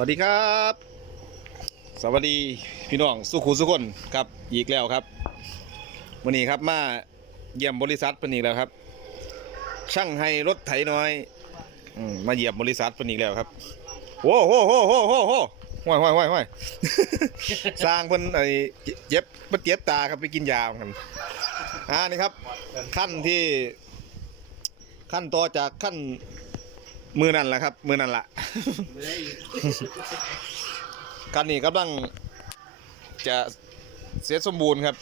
วัสดีครับ สวัสดีพี่น้องสุขุสุคนครับอีกแล้วครับวันนี้ครับมาเยี่ยมบริษัทเพิ่นอีกแล้วครับ ช่างให้รถไถน้อยอมมาเยี่ยมบริษัทเพิ่นอีกแล้วครับโอ้โหโหโหโหโหห้อยห้อยห้อยห้อยสร้างเพิ่นไอ้เจ็บเพิ่นเจ็บตาครับไปกินยากันอ่านี่ครับ ขั้นที่ขั้นต่อจากขั้น มือนั่นแหละครับ มือนั่นละกันนี่กำลังจะเสร็จสมบูรณ์ครับ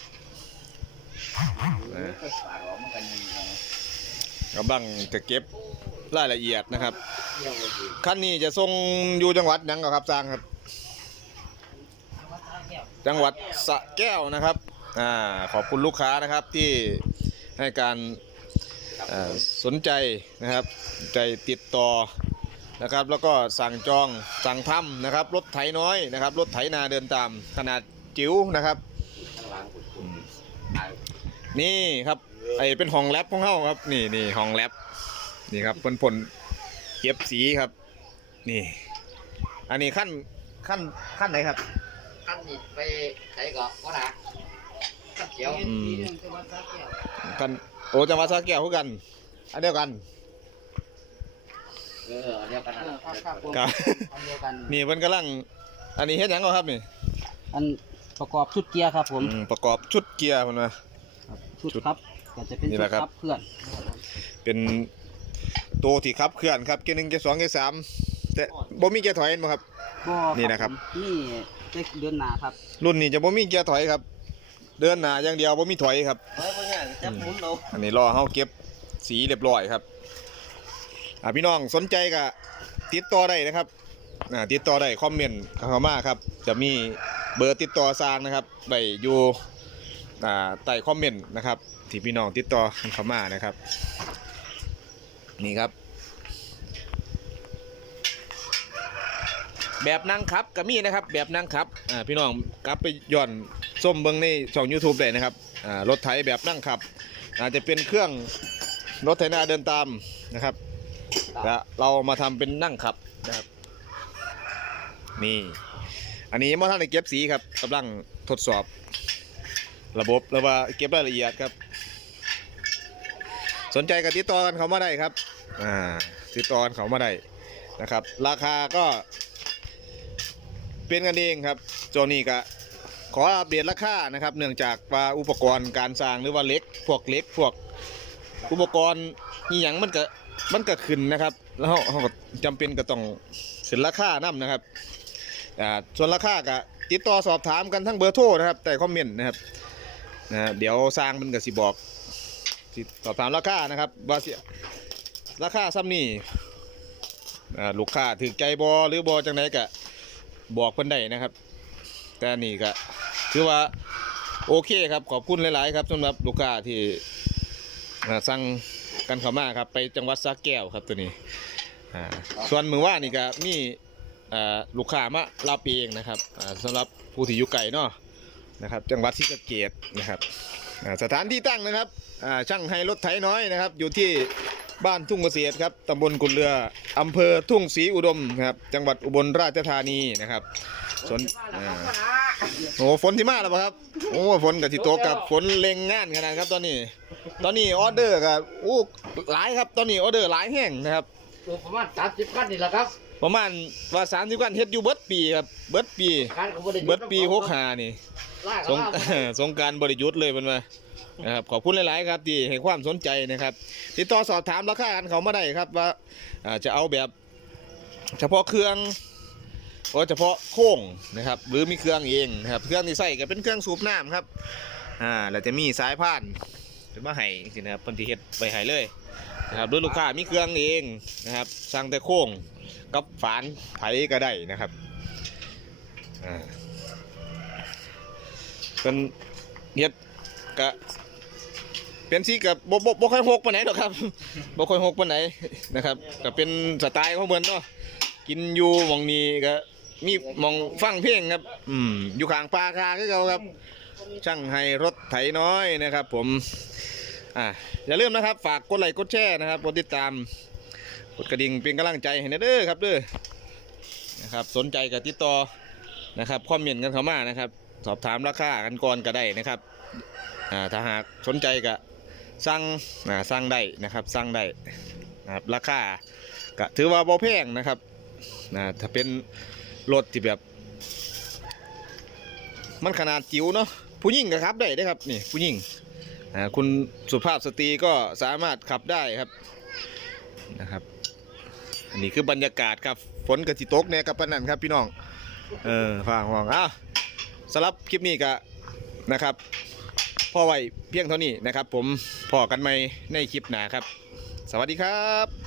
กำลังจะเก็บรายละเอียดนะครับขั้นนี้จะส่งอยู่จังหวัดยังก็ครับสร้างครับ จังหวัดสะแก้วนะครับอ่าขอบคุณลูกค้านะครับที่ให้การ สนใจนะครับใจติดต่อนะครับ แล้วก็สั่งจองสั่งทำนะครับ รถไถน้อยนะครับ รถไถนาเดินตาม ขนาดจิ๋วนะครับนี่ครับไอเป็นห้องแรปของเขาครับ นี่นี่ห้องแรปนี่ครับผลผลเก็บสีครับ นี่ อันนี้ขั้นขั้นขั้นไหนครับขั้นนี้ไปใช้เกาะก็นะขั้นเขียวอืมขั้น โอ้จังหวัดสระแก้วคือกัน อันเดียวกันเอออันเดียวกันนะครับอันเดียวกัน นี่เพิ่นกำลัง อันนี้เฮ็ดหยังก็ครับนี่อันประกอบชุดเกียร์ครับผมอืมประกอบชุดเกียร์เพิ่นว่าชุดครับก็จะเป็นนี่ชุแหดละครับ ครับเคลื่อนเป็นตัวที่ขับเคลื่อนครับเกียร์หนึ่งเกียร์สองเกียร์สามแต่บ่มีเกียร์ถอยเห็นบ่ครับบ่นี่นะครับ ผมนี่ได้เดือนหนาครับ รุ่นนี้จะบ่มีเกียร์ถอยครับ เดินหน้าอย่างเดียวบ่มีถอยครับเฮ้ยพวกเนี้ยจะหมุนเราอันนี้รอเฮาเก็บสีเรียบร้อยครับอ่าพี่น้องสนใจก็ติดต่อได้นะครับอ่าติดต่อได้คอมเมนต์เข้ามาครับ จะมีเบอร์ติดต่อสร้างนะครับไว้อยู่อ่าใต้คอมเมนต์นะครับที่พี่น้องติดต่อเข้ามานะครับ นี่ครับ แบบนั่งขับก็มีนะครับ แบบนั่งขับอ่าพี่น้องกลับไปย้อน ส้มเบิ้งในช่อง YouTube ได้นะครับอ่ารถไถแบบนั่งขับ อาจจะเป็นเครื่องรถไถนาเดินตามนะครับและเรามาทำเป็นนั่งขับนะครับ นี่ อันนี้มาท่านในเก็บสีครับกำลังทดสอบ ระบบแล้วว่าเก็บรายละเอียดครับ สนใจก็ติดต่อกันเขามาได้ครับอ่าติดต่อกันเขามาได้นะครับ ราคาก็เป็นกันเองครับโจนี่ก็ ขออัปเดตราคานะครับ เนื่องจากว่าอุปกรณ์การสร้างหรือว่าเหล็กพวกเหล็กพวกอุปกรณ์นี่ยังมันก็มันก็ขึ้นนะครับ แล้วเราก็จำเป็นก็ต้องขึ้นราคานํนะครับอ่าส่วนราคาก็ติดต่อสอบถามกันทั้งเบอร์โทรนะครับแต่คอมเมนต์นะครับนะเดี๋ยวสร้างมันก็สิบอกสอบถามราคานะครับว่าสิราคาซ้ำนี่อ่าลูกค้าถือใจบอหรือบอจังไหนก็บอกเพิ่นได้นะครับ แต่นี่ก็ ถือว่าโอเคครับขอบคุณหลายๆ ครับสำหรับลูกค้าที่สั่งกันเข้ามาครับไปจังหวัดสระแก้วครับตัวนี้ส่วนมือว่านี่ก็มีอ่ลูกค้ามารับเองนะครับอ่าสำหรับผู้ที่อยู่ไกลเนาะนะครับ จังหวัดศรีสะเกษนะครับสถานที่ตั้งนะครับช่างให้รถไถน้อยนะครับ อยู่ที่บ้านทุ่งเกษตรครับตำบลกุนเรืออำเภอทุ่งศรีอุดมครับจังหวัดอุบลราชธานีนะครับ สนอ่าโอ้ฝนที่มาแล้วปะครับ โอ้ฝนกับที่ตกกับฝนเล็งงานขนาดครับ ตอนนี้ ตอนนี้ออเดอร์กับอู้หลายครับ ตอนนี้ออเดอร์หลายแห่งนะครับตัวประมาณสามสิบขั้นนี่แหละครับประมาณว่าสามสิบกันเฮ็ดอยู่เบิดปีครับเบิดปี การของบริเบิดปีหกหานี่ล่าสงสงกรารบริยุทธ์เลยมันมานะครับขอบคุณหลาย ๆ ครับที่ให้ความสนใจนะครับ ติดต่อสอบถามราคากันเขามาได้ครับว่าอ่าจะเอาแบบ เฉพาะเครื่อง หรือเฉพาะโค้งนะครับ หรือมีเครื่องเองนะครับเครื่องที่ใส่ก็เป็นเครื่องสูบน้ำครับอ่าแล้วจะมีสายพานเป็นมาให้สินะครับพิ่นที่เฮ็ดไว้ให้เลยนะครับหรือลูกค้ามีเครื่องเองนะครับสั่งแต่โค้งกับฝานไผก็ได้นะครับอ่าเป็นเฮ็ดกะเป็นสีกับบ่บ่บ่ค่อยหกปานไหนหรอกครับบ่ค่อยหกปานไหนนะครับก็เป็นสไตล์ของเพิ่นเนาะกินอยู่หมองนี้ก็ มีหมองฟังเพลงครับ อืมอยู่ข้างปลาคาคือเก่าครับ ช่างให้รถไถน้อยนะครับ ผมอ่าอย่าลืมนะครับ ฝากกดไลค์กดแชร์นะครับกดติดตามกดกระดิ่งเป็นกำลังใจให้นะเด้อครับเด้อนะครับ สนใจกับติดต่อนะครับคอมเมนต์กันเข้ามานะครับ สอบถามราคากันก่อนก็ได้นะครับอ่าถ้าหากสนใจก็สั่งอ่าสั่งได้นะครับสั่งได้นะครับราคาก็ถือว่าบ่แพงนะครับนะถ้าเป็น รถที่แบบ มันขนาดจิ๋วเนาะผู้หญิงก็ขับได้เด้ครับนี่ผู้หญิงอ่าคุณสุภาพสตรีก็สามารถขับได้ครับนะครับ อันนี้คือบรรยากาศครับฝนกระติตกเนี่ยกับปนนันครับพี่น้องเออฟังฟังอ้าวสำหรับคลิปนี้ก็นะครับพ่อไว้เพียงเท่านี้นะครับ ผมพอกันใหมในคลิปหนาครับ สวัสดีครับ